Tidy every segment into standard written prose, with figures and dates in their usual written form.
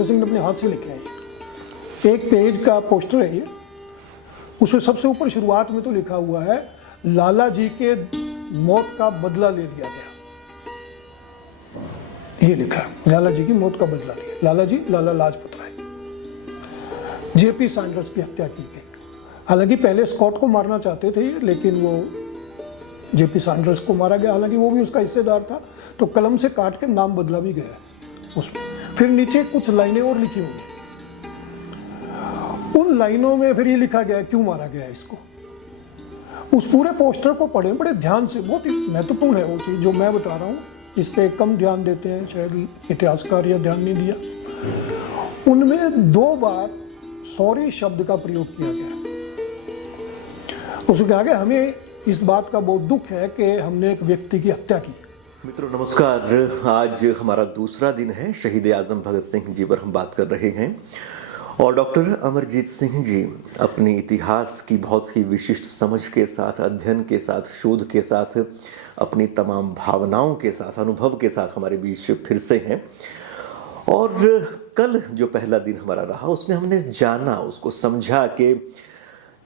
भगत सिंह ने अपने हाथ से लिखे हैं। एक पेज का पोस्टर है ये, उसमें सबसे ऊपर शुरुआत में तो लिखा हुआ है लाला जी के मौत का बदला ले लिया गया। ये लिखा है लाला जी की मौत का बदला लिया। लाला जी लाला लाजपत राय। जेपी सैंडर्स की हत्या की गई। हालांकि पहले स्कॉट को मारना चाहते थे लेकिन वो जेपी सैंडर्स को मारा गया, हालांकि वो भी उसका हिस्सेदार था, तो कलम से काट के नाम बदला भी गया उसमें। फिर नीचे कुछ लाइनें और लिखी हुई। उन लाइनों में फिर ये लिखा गया क्यों मारा गया इसको। उस पूरे पोस्टर को पढ़ें बड़े ध्यान से, बहुत ही महत्वपूर्ण है वो चीज़ जो मैं बता रहा हूँ। इस पे कम ध्यान देते हैं शायद इतिहासकार, या ध्यान नहीं दिया। उनमें 2 बार सॉरी शब्द का प्रयोग किया गया। उसके आगे हमें इस बात का बहुत दुख है कि हमने एक व्यक्ति की हत्या की। मित्रों नमस्कार, आज हमारा दूसरा दिन है। शहीद आजम भगत सिंह जी पर हम बात कर रहे हैं और डॉक्टर अमरजीत सिंह जी अपनी इतिहास की बहुत ही विशिष्ट समझ के साथ, अध्ययन के साथ, शोध के साथ, अपनी तमाम भावनाओं के साथ, अनुभव के साथ हमारे बीच फिर से हैं। और कल जो पहला दिन हमारा रहा उसमें हमने जाना, उसको समझा कि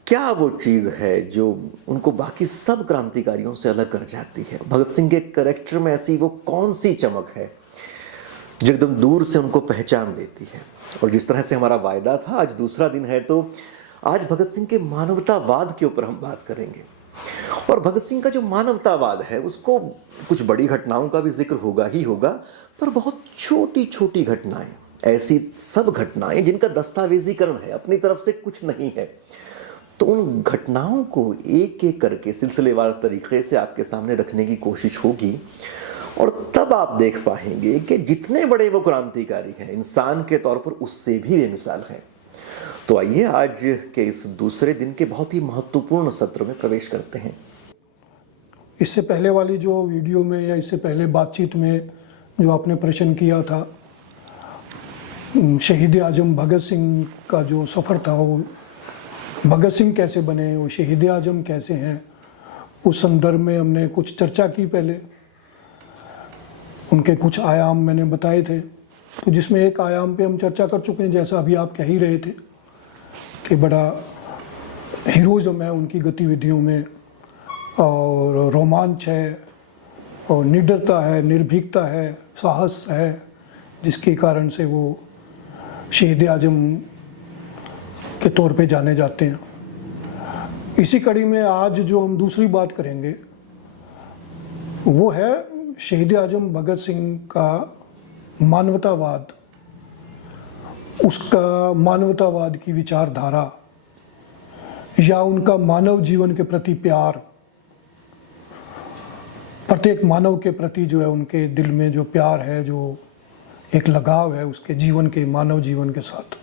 क्या वो चीज़ है जो उनको बाकी सब क्रांतिकारियों से अलग कर जाती है। भगत सिंह के कैरेक्टर में ऐसी वो कौन सी चमक है जो एकदम दूर से उनको पहचान देती है। और जिस तरह से हमारा वायदा था, आज दूसरा दिन है तो आज भगत सिंह के मानवतावाद के ऊपर हम बात करेंगे। और भगत सिंह का जो मानवतावाद है उसको कुछ बड़ी घटनाओं का भी जिक्र होगा ही होगा, पर बहुत छोटी छोटी घटनाएं, ऐसी सब घटनाएं जिनका दस्तावेजीकरण है, अपनी तरफ से कुछ नहीं है, तो उन घटनाओं को एक एक करके सिलसिलेवार तरीके से आपके सामने रखने की कोशिश होगी। और तब आप देख पाएंगे कि जितने बड़े वो क्रांतिकारी हैं इंसान के तौर पर, उससे भी बेमिसाल हैं। तो आइए आज के इस दूसरे दिन के बहुत ही महत्वपूर्ण सत्र में प्रवेश करते हैं। इससे पहले वाली जो वीडियो में या इससे पहले बातचीत में जो आपने प्रश्न किया था, शहीद आजम भगत सिंह का जो सफ़र था, वो भगत सिंह कैसे बने, वो शहीद आजम कैसे हैं, उस संदर्भ में हमने कुछ चर्चा की। पहले उनके कुछ आयाम मैंने बताए थे, तो जिसमें एक आयाम पे हम चर्चा कर चुके हैं, जैसा अभी आप कह ही रहे थे कि बड़ा हीरोइज्म है उनकी गतिविधियों में, और रोमांच है, और निडरता है, निर्भीकता है, साहस है, जिसके कारण से वो शहीद आजम के तौर पे जाने जाते हैं। इसी कड़ी में आज जो हम दूसरी बात करेंगे वो है शहीद आजम भगत सिंह का मानवतावाद, उसका मानवतावाद की विचारधारा, या उनका मानव जीवन के प्रति प्यार, प्रत्येक मानव के प्रति जो है उनके दिल में जो प्यार है, जो एक लगाव है उसके जीवन के, मानव जीवन के साथ,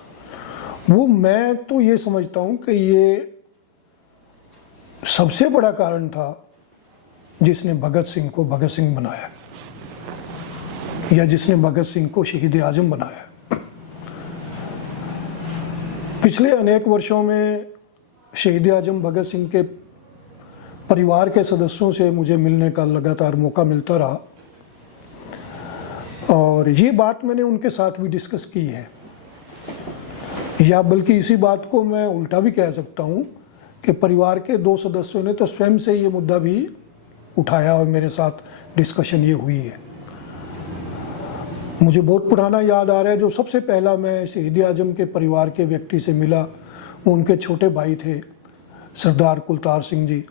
वो मैं तो ये समझता हूँ कि ये सबसे बड़ा कारण था जिसने भगत सिंह को भगत सिंह बनाया, या जिसने भगत सिंह को शहीद आजम बनाया। पिछले अनेक वर्षों में शहीद आजम भगत सिंह के परिवार के सदस्यों से मुझे मिलने का लगातार मौका मिलता रहा, और ये बात मैंने उनके साथ भी डिस्कस की है, या बल्कि इसी बात को मैं उल्टा भी कह सकता हूँ कि परिवार के 2 सदस्यों ने तो स्वयं से ये मुद्दा भी उठाया और मेरे साथ डिस्कशन ये हुई है। मुझे बहुत पुराना याद आ रहा है, जो सबसे पहला मैं शहीद आजम के परिवार के व्यक्ति से मिला, वो उनके छोटे भाई थे सरदार कुलतार सिंह जी,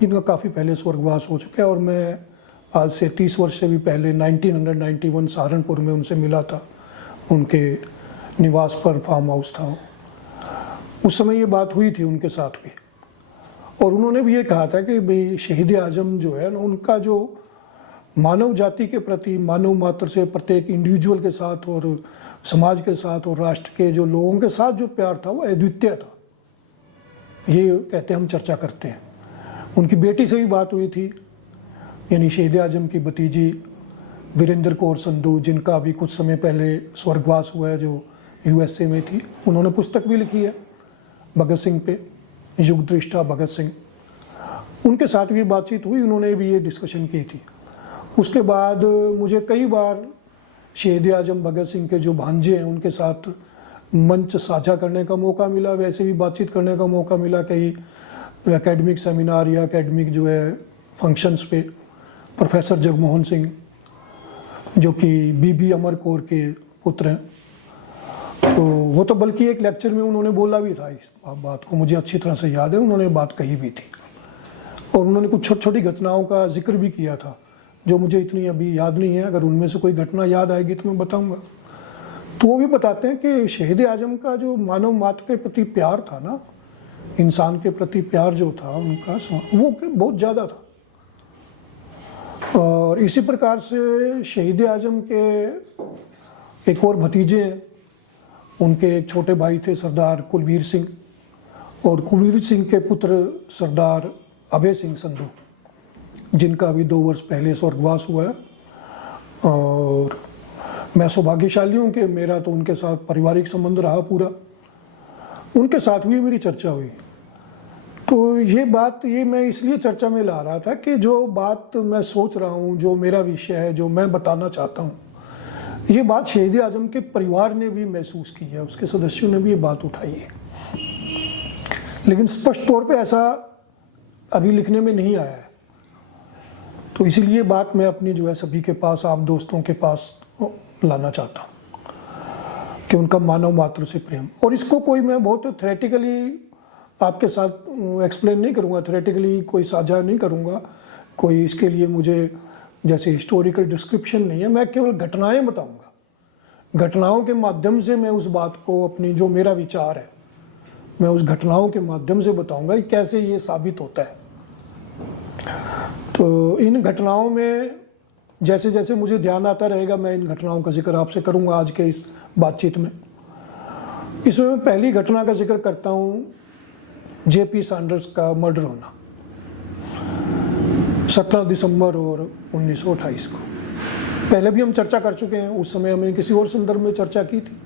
जिनका काफ़ी पहले स्वर्गवास हो चुका है। और मैं आज से 30 वर्ष से भी पहले 1991 सहारनपुर में उनसे मिला था, उनके निवास पर, फार्म हाउस था। उस समय ये बात हुई थी उनके साथ भी, और उन्होंने भी ये कहा था कि भाई शहीद आजम जो है ना, उनका जो मानव जाति के प्रति, मानव मात्र से प्रत्येक इंडिविजुअल के साथ और समाज के साथ और राष्ट्र के जो लोगों के साथ जो प्यार था वो अद्वितीय था। ये कहते हम चर्चा करते हैं। उनकी बेटी से भी बात हुई थी, यानी शहीद आजम की भतीजी वीरेंद्र कौर संधू, जिनका अभी कुछ समय पहले स्वर्गवास हुआ है, जो USA में थी। उन्होंने पुस्तक भी लिखी है भगत सिंह पे, युग दृष्टा भगत सिंह। उनके साथ भी बातचीत हुई, उन्होंने भी ये डिस्कशन की थी। उसके बाद मुझे कई बार शहीद आजम भगत सिंह के जो भांजे हैं उनके साथ मंच साझा करने का मौका मिला, वैसे भी बातचीत करने का मौका मिला कई एकेडमिक सेमिनार या एकेडमिक जो है फंक्शंस पे। प्रोफेसर जगमोहन सिंह जो कि बीबी अमर कौर के पुत्र हैं, तो वो तो बल्कि एक लेक्चर में उन्होंने बोला भी था इस बात को, मुझे अच्छी तरह से याद है, उन्होंने बात कही भी थी और उन्होंने कुछ छोटी छोटी घटनाओं का जिक्र भी किया था जो मुझे इतनी अभी याद नहीं है। अगर उनमें से कोई घटना याद आएगी तो मैं बताऊंगा। तो वो भी बताते हैं कि शहीद आजम का जो मानव मात्र के प्रति प्यार था ना, इंसान के प्रति प्यार जो था उनका, वो बहुत ज़्यादा था। और इसी प्रकार से शहीद आजम के एक और भतीजे हैं, उनके एक छोटे भाई थे सरदार कुलवीर सिंह, और कुलवीर सिंह के पुत्र सरदार अभय सिंह संधू, जिनका अभी 2 वर्ष पहले स्वर्गवास हुआ है। और मैं सौभाग्यशाली हूँ कि मेरा तो उनके साथ पारिवारिक संबंध रहा पूरा, उनके साथ भी मेरी चर्चा हुई। तो ये मैं इसलिए चर्चा में ला रहा था कि जो बात मैं सोच रहा हूँ, जो मेरा विषय है, जो मैं बताना चाहता हूँ, ये बात शहीद आजम के परिवार ने भी महसूस की है, उसके सदस्यों ने भी ये बात उठाई है, लेकिन स्पष्ट तौर पे ऐसा अभी लिखने में नहीं आया है। तो इसीलिए बात मैं अपनी जो है सभी के पास, आप दोस्तों के पास लाना चाहता हूँ कि उनका मानव मात्र से प्रेम। और इसको कोई मैं बहुत थ्योरेटिकली आपके साथ एक्सप्लेन नहीं करूँगा, थ्योरेटिकली कोई साझा नहीं करूँगा, कोई इसके लिए मुझे जैसे हिस्टोरिकल डिस्क्रिप्शन नहीं है, मैं केवल घटनाएं बताऊँगा। घटनाओं के माध्यम से मैं उस बात को, अपनी जो मेरा विचार है, मैं उस घटनाओं के माध्यम से बताऊँगा कि कैसे ये साबित होता है। तो इन घटनाओं में जैसे जैसे मुझे ध्यान आता रहेगा, मैं इन घटनाओं का जिक्र आपसे करूंगा आज के इस बातचीत में। इसमें मैं पहली घटना का जिक्र करता हूं, जेपी सैंडर्स का मर्डर होना 17 दिसंबर और 1928 को। पहले भी हम चर्चा कर चुके हैं, उस समय हमें किसी और संदर्भ में चर्चा की थी।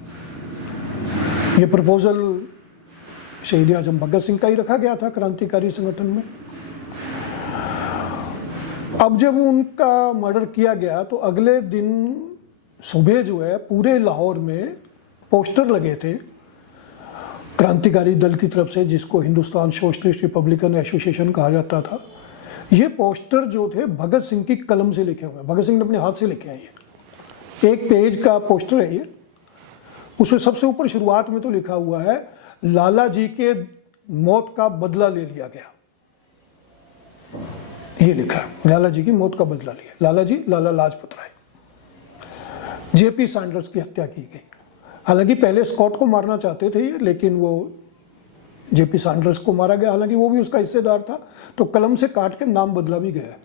ये प्रपोजल शहीद आजम भगत सिंह का ही रखा गया था क्रांतिकारी संगठन में। अब जब उनका मर्डर किया गया तो अगले दिन सुबह जो है पूरे लाहौर में पोस्टर लगे थे क्रांतिकारी दल की तरफ से, जिसको हिंदुस्तान सोशलिस्ट रिपब्लिकन एसोसिएशन कहा जाता था। ये पोस्टर जो थे भगत सिंह की कलम से लिखे हुए हैं, भगत सिंह ने अपने हाथ से लिखे हैं। ये 1 पेज का पोस्टर है ये। उसमें सबसे ऊपर शुरुआत में तो लिखा हुआ है, लाला जी के मौत का बदला ले लिया गया। ये लिखा है, लाला जी की मौत का बदला लिया। लाला जी लाला लाजपत राय। जेपी सैंडर्स की हत्या की गई। हालांकि पहले स्कॉट को मारना चाहते थे ये, लेकिन वो जेपी सैंडर्स को मारा गया, हालांकि वो भी उसका हिस्सेदार था, तो कलम से काट के नाम बदला भी गया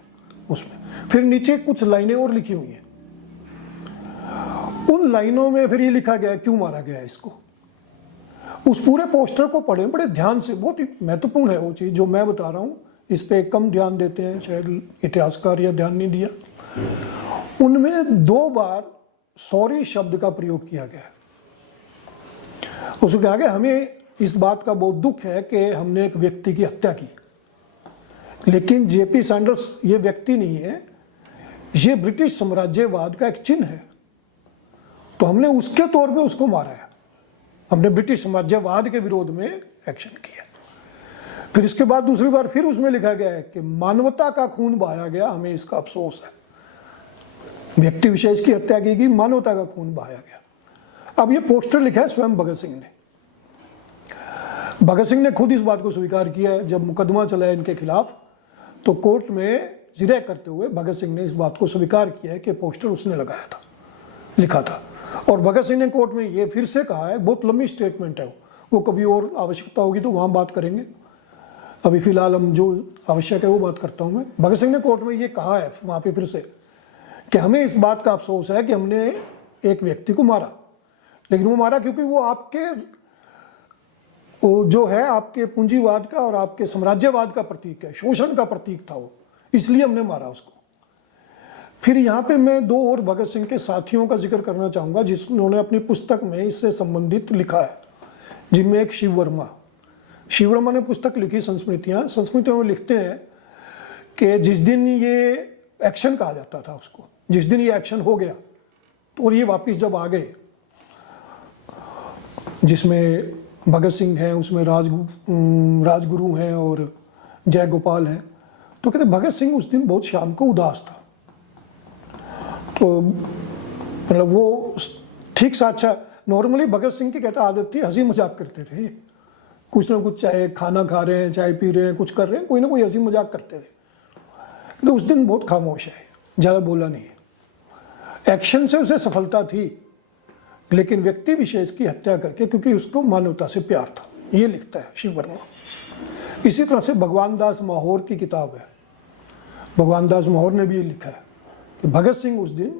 उसमें। फिर नीचे कुछ लाइनें और लिखी हुई हैं। उन लाइनों में फिर ये लिखा गया क्यों मारा गया इसको। उस पूरे पोस्टर को पढ़े बड़े ध्यान से, बहुत ही महत्वपूर्ण है वो चीज़ जो मैं बता रहा हूँ। इस पे कम ध्यान देते हैं शायद इतिहासकार, या ध्यान नहीं दिया। उनमें 2 बार सॉरी शब्द का प्रयोग किया गया। उसको कहा गया, हमें इस बात का बहुत दुख है कि हमने एक व्यक्ति की हत्या की, लेकिन जेपी सैंडर्स ये व्यक्ति नहीं है, ये ब्रिटिश साम्राज्यवाद का एक चिन्ह है, तो हमने उसके तौर पे उसको मारा है। हमने ब्रिटिश साम्राज्यवाद के विरोध में एक्शन किया। फिर इसके बाद दूसरी बार फिर उसमें लिखा गया है कि मानवता का खून बहाया गया, हमें इसका अफसोस है। व्यक्ति विशेष की हत्या की गई, मानवता का खून बहाया गया। अब ये पोस्टर लिखा है स्वयं भगत सिंह ने। भगत सिंह ने खुद इस बात को स्वीकार किया है। जब मुकदमा चला है इनके खिलाफ, तो कोर्ट में जिरह करते हुए भगत सिंह ने इस बात को स्वीकार किया है कि पोस्टर उसने लगाया था, लिखा था। और भगत सिंह ने कोर्ट में ये फिर से कहा है, बहुत लंबी स्टेटमेंट है वो कभी और आवश्यकता होगी तो वहाँ बात करेंगे, अभी फिलहाल हम जो आवश्यक है वो बात करता हूँ मैं। भगत सिंह ने कोर्ट में ये कहा है वहाँ पे फिर से कि हमें इस बात का अफसोस है कि हमने एक व्यक्ति को मारा, लेकिन वो मारा क्योंकि वो आपके जो है आपके पूंजीवाद का और आपके साम्राज्यवाद का प्रतीक है, शोषण का प्रतीक था वो, इसलिए हमने मारा उसको। फिर यहाँ पे मैं 2 और भगत सिंह के साथियों का जिक्र करना चाहूँगा जिन्होंने अपनी पुस्तक में इससे संबंधित लिखा है, जिनमें एक शिव वर्मा ने पुस्तक लिखी संस्मृतियाँ। संस्मृतियों में लिखते हैं कि जिस दिन ये एक्शन कहा जाता था उसको, जिस दिन ये एक्शन हो गया तो और ये वापस जब आ गए, जिसमें भगत सिंह हैं, उसमें राजगुरु हैं और जय गोपाल हैं, तो कहते भगत सिंह उस दिन बहुत शाम को उदास था। तो मतलब वो ठीक सा अच्छा, नॉर्मली भगत सिंह की कहता आदत थी हंसी मजाक करते थे, कुछ ना कुछ, चाहे खाना खा रहे हैं, चाय पी रहे हैं, कुछ कर रहे हैं, कोई ना कोई हंसी मजाक करते थे। तो उस दिन बहुत खामोश है, ज़्यादा बोला नहीं है। एक्शन से उसे सफलता थी, लेकिन व्यक्ति विशेष की हत्या करके, क्योंकि उसको मानवता से प्यार था, ये लिखता है शिव वर्मा। इसी तरह से भगवान दास माहौर की किताब है, भगवान दास माहौर ने भी ये लिखा है कि भगत सिंह उस दिन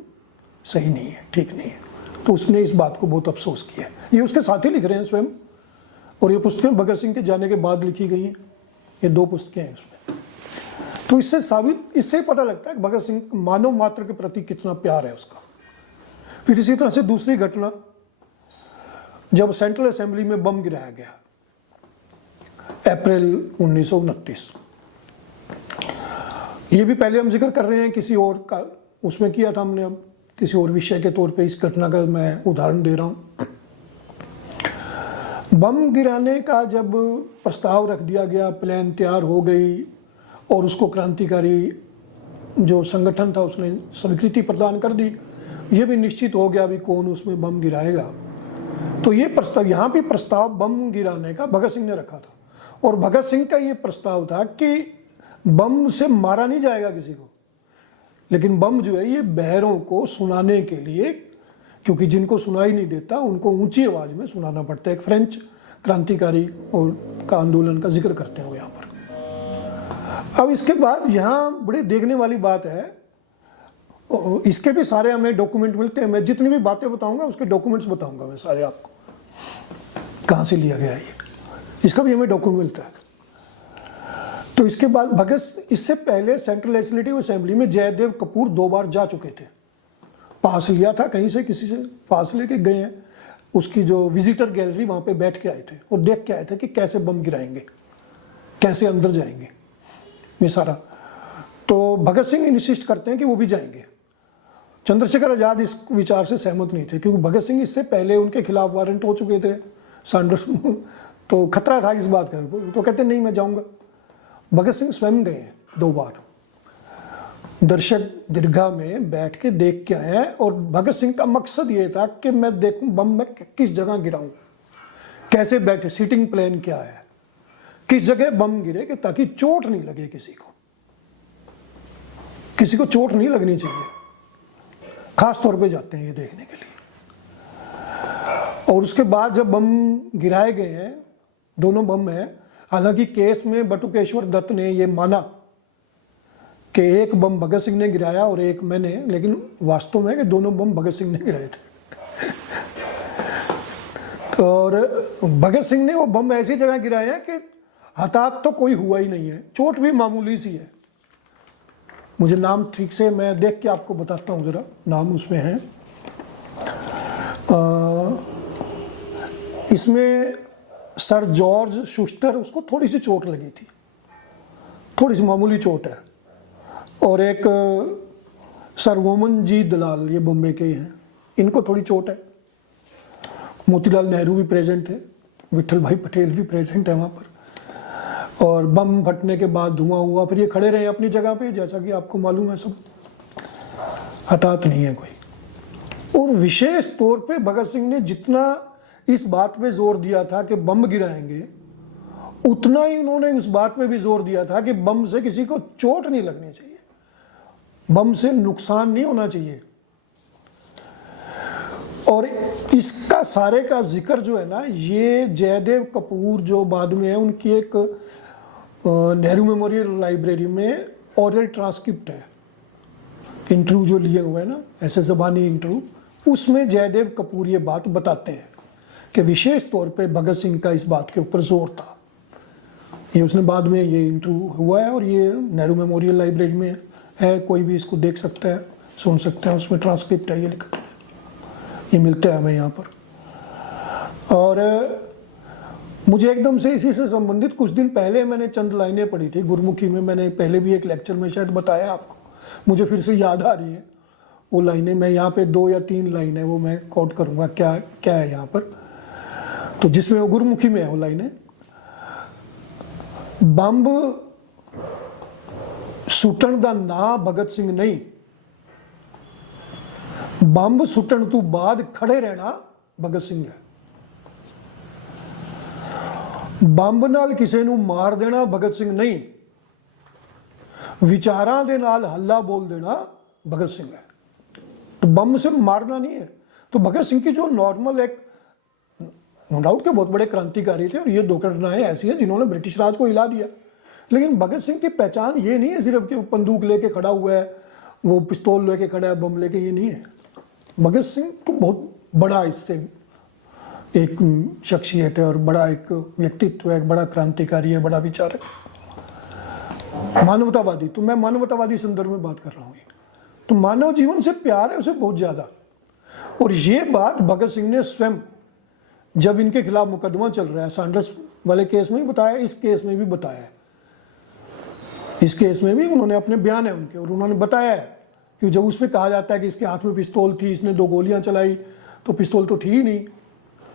सही नहीं है, ठीक नहीं है। तो उसने इस बात को बहुत अफसोस किया है। ये उसके साथी लिख रहे हैं स्वयं, और ये पुस्तकें भगत सिंह के जाने के बाद लिखी गई हैं, ये 2 पुस्तकें हैं उसमें। तो इससे पता लगता है कि भगत सिंह मानव मात्र के प्रति कितना प्यार है उसका। फिर इसी तरह से दूसरी घटना, जब सेंट्रल असेंबली में बम गिराया गया अप्रैल 1929, ये भी पहले हम जिक्र कर रहे हैं, किसी और का उसमें किया था हमने, अब किसी और विषय के तौर पे इस घटना का मैं उदाहरण दे रहा हूँ। बम गिराने का जब प्रस्ताव रख दिया गया, प्लान तैयार हो गई और उसको क्रांतिकारी जो संगठन था उसने स्वीकृति प्रदान कर दी, ये भी निश्चित हो गया भी कौन उसमें बम गिराएगा। तो ये प्रस्ताव, यहाँ भी प्रस्ताव बम गिराने का भगत सिंह ने रखा था, और भगत सिंह का ये प्रस्ताव था कि बम से मारा नहीं जाएगा किसी को, लेकिन बम जो है ये बहरों को सुनाने के लिए, क्योंकि जिनको सुनाई नहीं देता उनको ऊंची आवाज में सुनाना पड़ता है। एक फ्रेंच क्रांतिकारी और का आंदोलन का जिक्र करते हैं यहाँ पर। अब इसके बाद यहाँ बड़े देखने वाली बात है, इसके भी सारे हमें डॉक्यूमेंट मिलते हैं। मैं जितनी भी बातें बताऊंगा उसके डॉक्यूमेंट्स बताऊंगा मैं सारे आपको, कहाँ से लिया गया ये, इसका भी हमें डॉक्यूमेंट मिलता है। तो इसके बाद इससे पहले सेंट्रल लेजिस्लेटिव असेंबली में जयदेव कपूर 2 बार जा चुके थे, पास लिया था कहीं से, किसी से पास लेके गए हैं, उसकी जो विजिटर गैलरी वहाँ पे बैठ के आए थे और देख के आए थे कि कैसे बम गिराएंगे, कैसे अंदर जाएंगे, ये सारा। तो भगत सिंह इंसिस्ट करते हैं कि वो भी जाएंगे। चंद्रशेखर आजाद इस विचार से सहमत नहीं थे, क्योंकि भगत सिंह इससे पहले उनके खिलाफ वारंट हो चुके थे, सैंडर्स तो खतरा था इस बात का। तो कहते नहीं मैं जाऊंगा। भगत सिंह स्वयं गए 2 बार, दर्शक दीर्घा में बैठ के देख के आए हैं, और भगत सिंह का मकसद ये था कि मैं देखूं बम में किस जगह गिराऊं, कैसे बैठे, सीटिंग प्लान क्या है, किस जगह बम गिरे कि ताकि चोट नहीं लगे किसी को चोट नहीं लगनी चाहिए। खास तौर पे जाते हैं ये देखने के लिए। और उसके बाद जब बम गिराए गए हैं, दोनों बम हैं, हालांकि केस में बटुकेश्वर दत्त ने ये माना कि एक बम भगत सिंह ने गिराया और एक मैंने, लेकिन वास्तव में कि दोनों बम भगत सिंह ने गिराए थे। और भगत सिंह ने वो बम ऐसी जगह गिराए हैं कि हताहत तो कोई हुआ ही नहीं है, चोट भी मामूली सी है। मुझे नाम ठीक से मैं देख के आपको बताता हूँ, जरा नाम उसमें है। इसमें सर जॉर्ज शुस्टर, उसको थोड़ी सी चोट लगी थी, थोड़ी सी मामूली चोट है। और एक सर वोमन जी दलाल, ये बॉम्बे के हैं, इनको थोड़ी चोट है। मोतीलाल नेहरू भी प्रेजेंट थे, विठल भाई पटेल भी प्रेजेंट है वहाँ पर। और बम फटने के बाद धुआं हुआ, फिर ये खड़े रहे अपनी जगह पे, जैसा कि आपको मालूम है सब, हताहत नहीं है कोई। और विशेष तौर पे भगत सिंह ने जितना इस बात पे जोर दिया था कि बम गिराएंगे, उतना ही उन्होंने उस बात पे भी जोर दिया था कि बम से किसी को चोट नहीं लगनी चाहिए, बम से नुकसान नहीं होना चाहिए। और इसका सारे का जिक्र जो है ना, ये जयदेव कपूर जो बाद में है, उनकी एक नेहरू मेमोरियल लाइब्रेरी में ओरल ट्रांसक्रिप्ट है, इंटरव्यू जो लिए हुए हैं ना, ऐसे ज़बानी इंटरव्यू, उसमें जयदेव कपूर ये बात बताते हैं कि विशेष तौर पे भगत सिंह का इस बात के ऊपर जोर था। ये उसने बाद में ये इंटरव्यू हुआ है और ये नेहरू मेमोरियल लाइब्रेरी में है, कोई भी इसको देख सकता है, सुन सकते हैं, उसमें ट्रांसक्रिप्ट है, ये लिखा है, ये मिलता है हमें यहाँ पर। और मुझे एकदम से इसी से संबंधित कुछ दिन पहले मैंने चंद लाइनें पढ़ी थी गुरमुखी में, मैंने पहले भी एक लेक्चर में शायद बताया आपको, मुझे फिर से याद आ रही है। वो लाइनें मैं यहाँ पे 2 या 3 लाइनें वो मैं कोट करूँगा, क्या क्या है यहाँ पर। तो जिसमें वो गुरुमुखी में है वो लाइनें, बंब सुटन दा ना भगत सिंह नहीं, बंब सुटन तो बाद खड़े रहना भगत सिंह है। ਬੰਬ ਨਾਲ ਕਿਸੇ ਨੂੰ ਮਾਰ ਦੇਣਾ ਭਗਤ ਸਿੰਘ नहीं, विचारां दे नाल हल्ला बोल देना भगत सिंह है। तो बम से मारना नहीं है। तो भगत सिंह की जो नॉर्मल एक, नो डाउट के बहुत बड़े क्रांतिकारी थे और ये 2 घटनाएं ऐसी हैं जिन्होंने ब्रिटिश राज को हिला दिया, लेकिन भगत सिंह की पहचान ये नहीं है सिर्फ कि वो बंदूक लेके खड़ा हुआ है, वो पिस्तौल लेके खड़ा है, बम लेके, ये नहीं है। भगत सिंह तो बहुत बड़ा इससे एक शख्सियत है और बड़ा एक व्यक्तित्व है, एक बड़ा क्रांतिकारी है, बड़ा विचारक, मानवतावादी। तो मैं मानवतावादी संदर्भ में बात कर रहा हूँ। तो मानव जीवन से प्यार है उसे बहुत ज़्यादा। और ये बात भगत सिंह ने स्वयं, जब इनके खिलाफ मुकदमा चल रहा है, सैंडर्स वाले केस में भी बताया, इस केस में भी बताया है। इस केस में भी उन्होंने अपने बयान है उनके, और उन्होंने बताया है कि जब उसमें कहा जाता है कि इसके हाथ में पिस्तौल थी, इसने 2 गोलियां चलाई, तो पिस्तौल तो थी ही नहीं।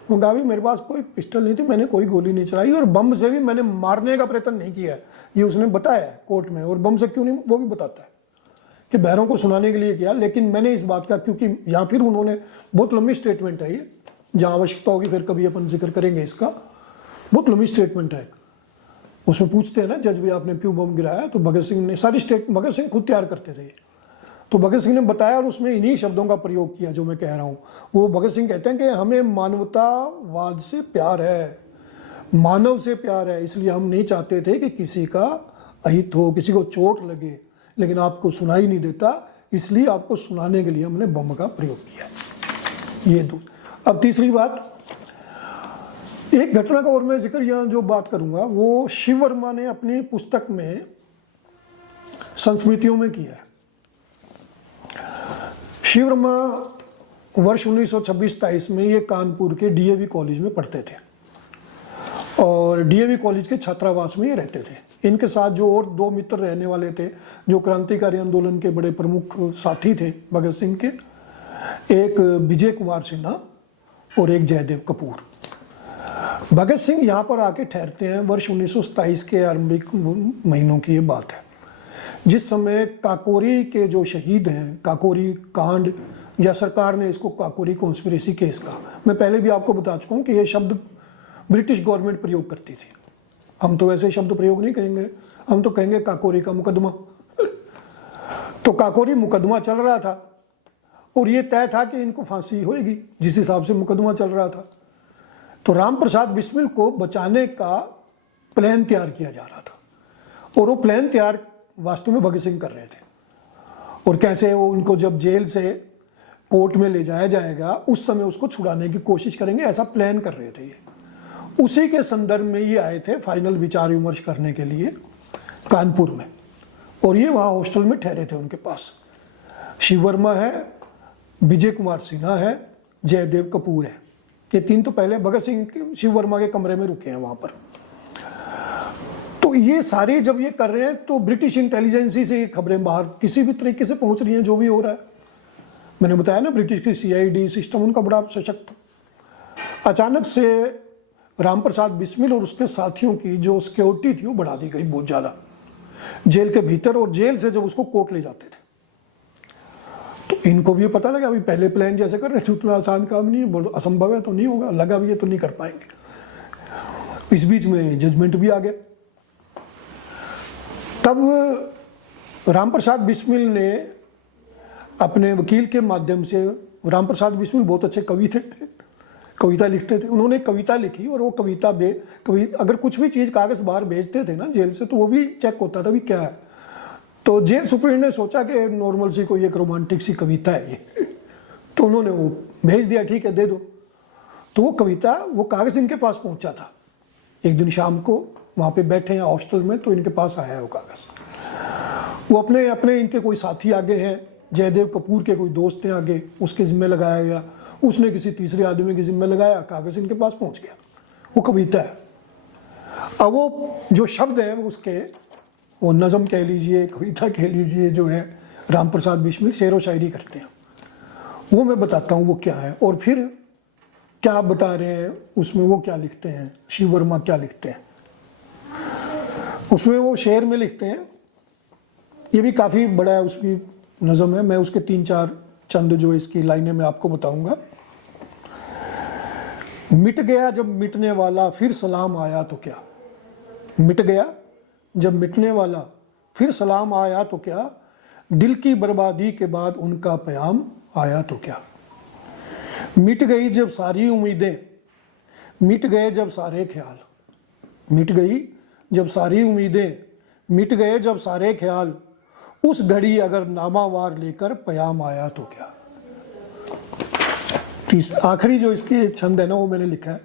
वो कहा भी मेरे पास कोई पिस्टल नहीं थी, मैंने कोई गोली नहीं चलाई, और बम से भी मैंने मारने का प्रयत्न नहीं किया है, ये उसने बताया है कोर्ट में। और बम से क्यों नहीं, वो भी बताता है कि बहरों को सुनाने के लिए किया। लेकिन मैंने इस बात का, क्योंकि या फिर उन्होंने, बहुत लंबी स्टेटमेंट है ये, जहाँ आवश्यकता होगी फिर कभी अपन जिक्र करेंगे इसका, बहुत लंबी स्टेटमेंट है। उसमें पूछते हैं ना जज भी, आपने क्यों बम गिराया, तो भगत सिंह ने सारी भगत सिंह खुद तैयार करते थे। तो भगत सिंह ने बताया और उसमें इन्हीं शब्दों का प्रयोग किया जो मैं कह रहा हूँ। वो भगत सिंह कहते हैं कि हमें मानवतावाद से प्यार है, मानव से प्यार है, इसलिए हम नहीं चाहते थे कि किसी का अहित हो, किसी को चोट लगे, लेकिन आपको सुनाई नहीं देता, इसलिए आपको सुनाने के लिए हमने बम का प्रयोग किया। ये अब तीसरी बात, एक घटना का और मैं जिक्र यहाँ जो बात करूँगा वो शिव वर्मा ने अपनी पुस्तक में संस्मृतियों में किया है। शिव वर्मा वर्ष 1926-27 में ये कानपुर के डीएवी कॉलेज में पढ़ते थे और डीएवी कॉलेज के छात्रावास में ये रहते थे। इनके साथ जो और 2 मित्र रहने वाले थे, जो क्रांतिकारी आंदोलन के बड़े प्रमुख साथी थे भगत सिंह के, एक विजय कुमार सिन्हा और एक जयदेव कपूर। भगत सिंह यहाँ पर आके ठहरते हैं वर्ष 1927 के आरंभिक महीनों की ये बात है, जिस समय काकोरी के जो शहीद हैं, काकोरी कांड, या सरकार ने इसको काकोरी कॉन्स्पिरेसी केस कहा। मैं पहले भी आपको बता चुका हूँ कि ये शब्द ब्रिटिश गवर्नमेंट प्रयोग करती थी। हम तो वैसे शब्द प्रयोग नहीं कहेंगे, हम तो कहेंगे काकोरी का मुकदमा। तो काकोरी मुकदमा चल रहा था और ये तय था कि इनको फांसी होगी, जिस हिसाब से मुकदमा चल रहा था। तो राम प्रसाद बिस्मिल को बचाने का प्लान तैयार किया जा रहा था और वो प्लान तैयार वास्तव में भगत सिंह कर रहे थे। और कैसे वो उनको जब जेल से कोर्ट में ले जाया जाएगा उस समय उसको छुड़ाने की कोशिश करेंगे, ऐसा प्लान कर रहे थे ये। उसी के संदर्भ में ये आए थे फाइनल विचार विमर्श करने के लिए कानपुर में, और ये वहाँ हॉस्टल में ठहरे थे। उनके पास शिव वर्मा है, विजय कुमार सिन्हा है, जयदेव कपूर है। ये 3 तो पहले भगत सिंह शिव वर्मा के कमरे में रुके हैं वहाँ पर। तो ये सारे जब ये कर रहे हैं तो ब्रिटिश इंटेलिजेंसी से ये खबरें बाहर किसी भी तरीके से पहुंच रही हैं, जो भी हो रहा है। मैंने बताया ना, ब्रिटिश की सीआईडी सिस्टम उनका बड़ा सशक्त था। अचानक से राम प्रसाद बिस्मिल और उसके साथियों की जो सिक्योरिटी थी वो बढ़ा दी गई बहुत ज़्यादा, जेल के भीतर, और जेल से जब उसको कोर्ट ले जाते थे तो इनको भी पता लगा अभी पहले प्लान जैसे कर रहे थे उतना आसान काम नहीं है, बहुत असंभव है, तो नहीं होगा, लगा भी ये तो नहीं कर पाएंगे। इस बीच में जजमेंट भी आ गया। तब राम प्रसाद बिस्मिल ने अपने वकील के माध्यम से, राम प्रसाद बिस्मिल बहुत अच्छे कवि थे, कविता लिखते थे, उन्होंने कविता लिखी और वो कविता अगर कुछ भी चीज़ कागज़ बाहर भेजते थे ना जेल से तो वो भी चेक होता था भी क्या है। तो जेल सुप्रीम ने सोचा कि नॉर्मल सी कोई एक रोमांटिक सी कविता है ये, तो उन्होंने वो भेज दिया, ठीक है दे दो। तो वो कविता, वो कागज़ इनके पास पहुंचा था। एक दिन शाम को वहाँ पे बैठे हैं हॉस्टल में, तो इनके पास आया है वो कागज़। वो अपने अपने इनके कोई साथी आगे हैं, जयदेव कपूर के कोई दोस्त हैं आगे, उसके ज़िम्मे लगाया गया, उसने किसी तीसरे आदमी के ज़िम्मे लगाया, कागज़ इनके पास पहुँच गया, वो कविता है। अब वो जो शब्द हैं वो उसके, वो नज़म कह लीजिए, कविता कह लीजिए, जो है राम प्रसाद बिस्मिल शेर व शायरी करते हैं, वो मैं बताता हूँ वो क्या है, और फिर क्या आप बता रहे हैं उसमें वो क्या लिखते हैं, शिव वर्मा क्या लिखते हैं। उसमें वो शेर में लिखते हैं, ये भी काफ़ी बड़ा है, उसकी नज़म है, मैं उसके 3-4 चंद जो इसकी लाइनें मैं आपको बताऊंगा। मिट गया जब मिटने वाला फिर सलाम आया तो क्या, मिट गया जब मिटने वाला फिर सलाम आया तो क्या, दिल की बर्बादी के बाद उनका प्याम आया तो क्या। मिट गई जब सारी उम्मीदें, मिट गए जब सारे ख्याल, मिट गई जब सारी उम्मीदें, मिट गए जब सारे ख्याल, उस घड़ी अगर नामावार लेकर प्याम आया तो क्या। आखिरी जो इसकी छंद है ना वो मैंने लिखा है,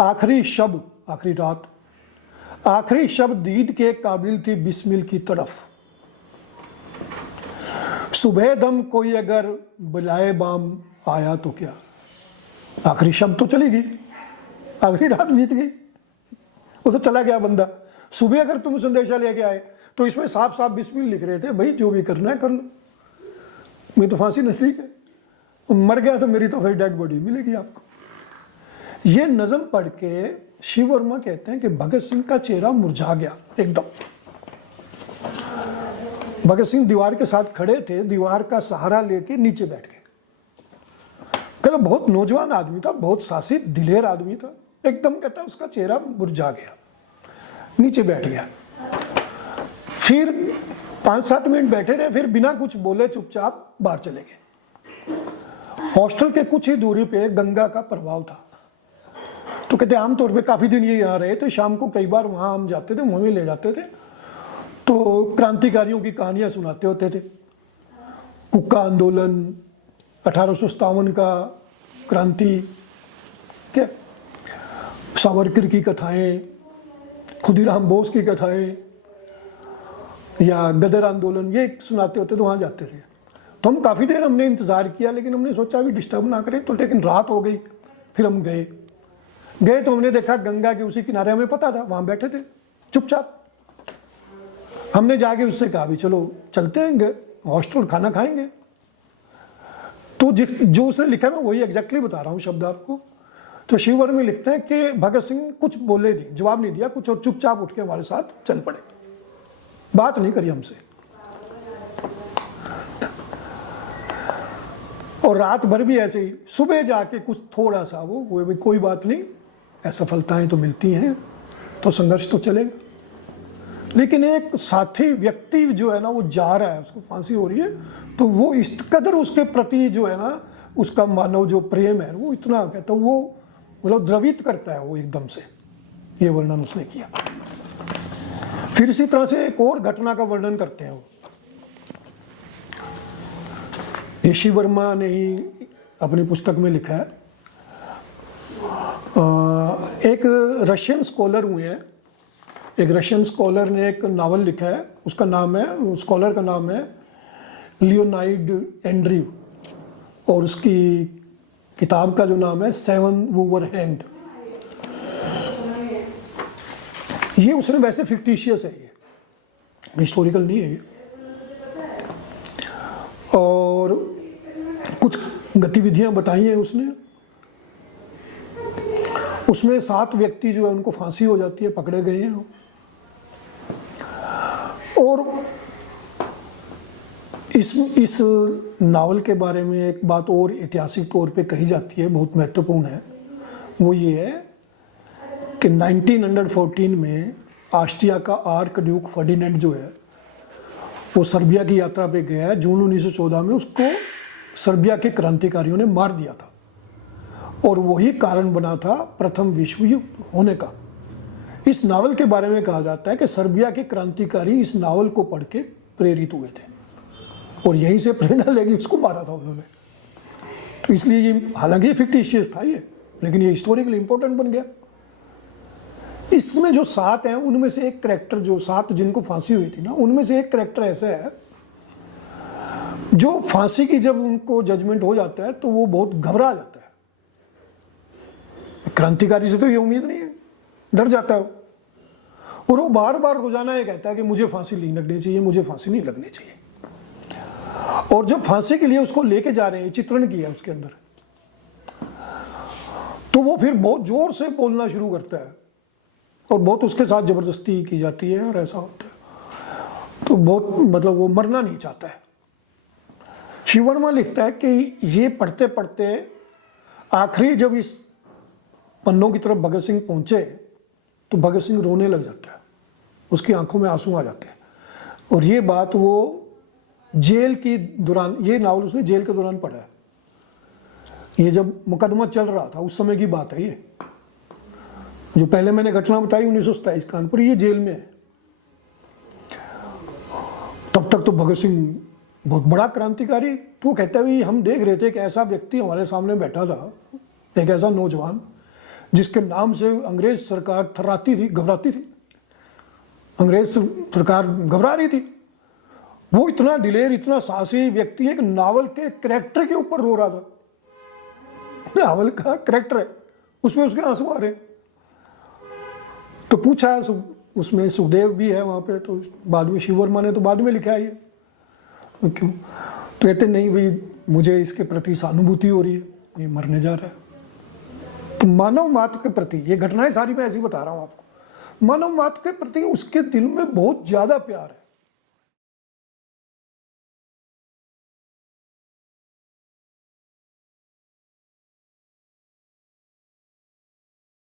आखिरी शब, आखिरी रात, आखिरी शब दीद के काबिल थी बिस्मिल की तरफ, सुबह दम कोई अगर बुलाए बाम आया तो क्या। आखिरी शब तो चली गई, आखिरी रात बीत गई, वो तो चला गया बंदा। सुबह अगर तुम संदेशा लेके आए तो इसमें साफ साफ बिस्मिल लिख रहे थे, भाई जो भी करना है कर लो, मैं तो फांसी नजदीक है, मर गया तो मेरी तो फिर डेड बॉडी मिलेगी आपको। ये नज़म पढ़ के शिव वर्मा कहते हैं कि भगत सिंह का चेहरा मुरझा गया एकदम। भगत सिंह दीवार के साथ खड़े थे, दीवार का सहारा लेके नीचे बैठ गए। कहता बहुत नौजवान आदमी था, बहुत साहसी दिलेर आदमी था, एकदम कहता उसका चेहरा मुरझा गया, नीचे बैठ गया। फिर 5-7 मिनट बैठे रहे, फिर बिना कुछ बोले चुपचाप बाहर चले गए। हॉस्टल के कुछ ही दूरी पे गंगा का प्रभाव था, तो कहते आमतौर पे काफ़ी दिन ये यहाँ रहे थे, शाम को कई बार वहाँ हम जाते थे, वहीं ले जाते थे, तो क्रांतिकारियों की कहानियाँ सुनाते होते थे। कुक्का आंदोलन, 1857 का क्रांति, क्या सावरकर की कथाएं, खुदीराम बोस की कथाएं, या गदर आंदोलन, ये सुनाते होते तो वहाँ जाते थे। तो हम काफ़ी देर हमने इंतज़ार किया, लेकिन हमने सोचा अभी डिस्टर्ब ना करें, तो लेकिन रात हो गई। फिर हम गए तो हमने देखा गंगा के उसी किनारे, हमें पता था, वहाँ बैठे थे चुपचाप। हमने जाके उससे कहा भी चलो चलते हैं हॉस्टल, खाना खाएंगे। तो जो उसने लिखा है मैं वही एग्जैक्टली बता रहा हूँ शब्द आपको। तो शिववर में लिखते हैं कि भगत सिंह कुछ बोले नहीं, जवाब नहीं दिया कुछ, और चुपचाप उठ के हमारे साथ चल पड़े, बात नहीं करी हमसे। और रात भर भी ऐसे ही, सुबह जाके कुछ थोड़ा सा वो भी कोई बात नहीं, असफलताएं तो मिलती हैं, तो संघर्ष तो चलेगा। लेकिन एक साथी व्यक्ति जो है ना वो जा रहा है, उसको फांसी हो रही है, तो वो इस कदर उसके प्रति जो है ना उसका मानव जो प्रेम है वो इतना कहता है, वो मतलब द्रवित करता है वो एकदम से। ये वर्णन उसने किया। फिर इसी तरह से एक और घटना का वर्णन करते हैं वो, ये शिव वर्मा ने ही अपनी पुस्तक में लिखा है। एक रशियन स्कॉलर हुए हैं, एक रशियन स्कॉलर ने एक नावल लिखा है, उसका नाम है, स्कॉलर का नाम है लियोनाइड एंड्रयू, और उसकी किताब का जो नाम है 7 who were hanged। ये उसने वैसे फिक्टिशियस है, ये हिस्टोरिकल नहीं है ये, और कुछ गतिविधियां बताई हैं उसने। उसमें 7 व्यक्ति जो है उनको फांसी हो जाती है, पकड़े गए हैं। और इस नावल के बारे में एक बात और ऐतिहासिक तौर पे कही जाती है, बहुत महत्वपूर्ण है। वो ये है कि 1914 में ऑस्ट्रिया का आर्क ड्यूक फर्डिनेंड जो है वो सर्बिया की यात्रा पे गया है। जून 1914 में उसको सर्बिया के क्रांतिकारियों ने मार दिया था, और वही कारण बना था प्रथम विश्व युद्ध होने का। इस नावल के बारे में कहा जाता है कि सर्बिया के क्रांतिकारी इस नावल को पढ़ के प्रेरित हुए थे, और यहीं से प्रेरणा लेके उसको मारा था उन्होंने। तो इसलिए ये, हालांकि ये फिक्टिशियस था ये, लेकिन ये हिस्टोरिकली इंपॉर्टेंट बन गया। इसमें जो 7 हैं उनमें से एक कैरेक्टर, जो 7 जिनको फांसी हुई थी ना, उनमें से एक कैरेक्टर ऐसा है जो फांसी की जब उनको जजमेंट हो जाता है तो वो बहुत घबरा जाता है। क्रांतिकारी से तो ये उम्मीद नहीं है, डर जाता है वो, और वो बार बार रोजाना ये कहता है कि मुझे फांसी नहीं लगनी चाहिए, मुझे फांसी नहीं लगनी चाहिए। और जब फांसी के लिए उसको लेके जा रहे हैं, चित्रण किया उसके अंदर, तो वो फिर बहुत जोर से बोलना शुरू करता है और बहुत उसके साथ जबरदस्ती की जाती है और ऐसा होता है। तो बहुत मतलब वो मरना नहीं चाहता है। शिव वर्मा लिखता है कि ये पढ़ते पढ़ते आखिरी जब इस पन्नों की तरफ भगत सिंह पहुंचे तो भगत सिंह रोने लग जाता है, उसकी आंखों में आंसू आ जाते हैं। और ये बात वो जेल की दौरान, ये नावल उसने जेल के दौरान पढ़ा है, ये जब मुकदमा चल रहा था उस समय की बात है। ये जो पहले मैंने घटना बताई 1927 कानपुर, ये जेल में है। तब तक तो भगत सिंह बहुत बड़ा क्रांतिकारी, तो कहते हुए हम देख रहे थे कि ऐसा व्यक्ति हमारे सामने बैठा था, एक ऐसा नौजवान जिसके नाम से अंग्रेज सरकार थर्राती थी, घबराती थी, अंग्रेज सरकार घबरा रही थी। वो इतना दिलेर, इतना साहसी व्यक्ति एक नावल के कैरेक्टर के ऊपर रो रहा था। नावल का कैरेक्टर है, उसमें उसके आंसू आ रहे। तो पूछा, उसमें सुखदेव भी है वहां पे, तो बाद में शिव वर्मा ने तो बाद में लिखा है ये, तो क्यों? तो कहते नहीं भाई, मुझे इसके प्रति सहानुभूति हो रही है, ये मरने जा रहा है। तो मानव मात्र के प्रति, ये घटनाएं सारी मैं ऐसी बता रहा हूं आपको, मानव मात्र के प्रति उसके दिल में बहुत ज्यादा प्यार है।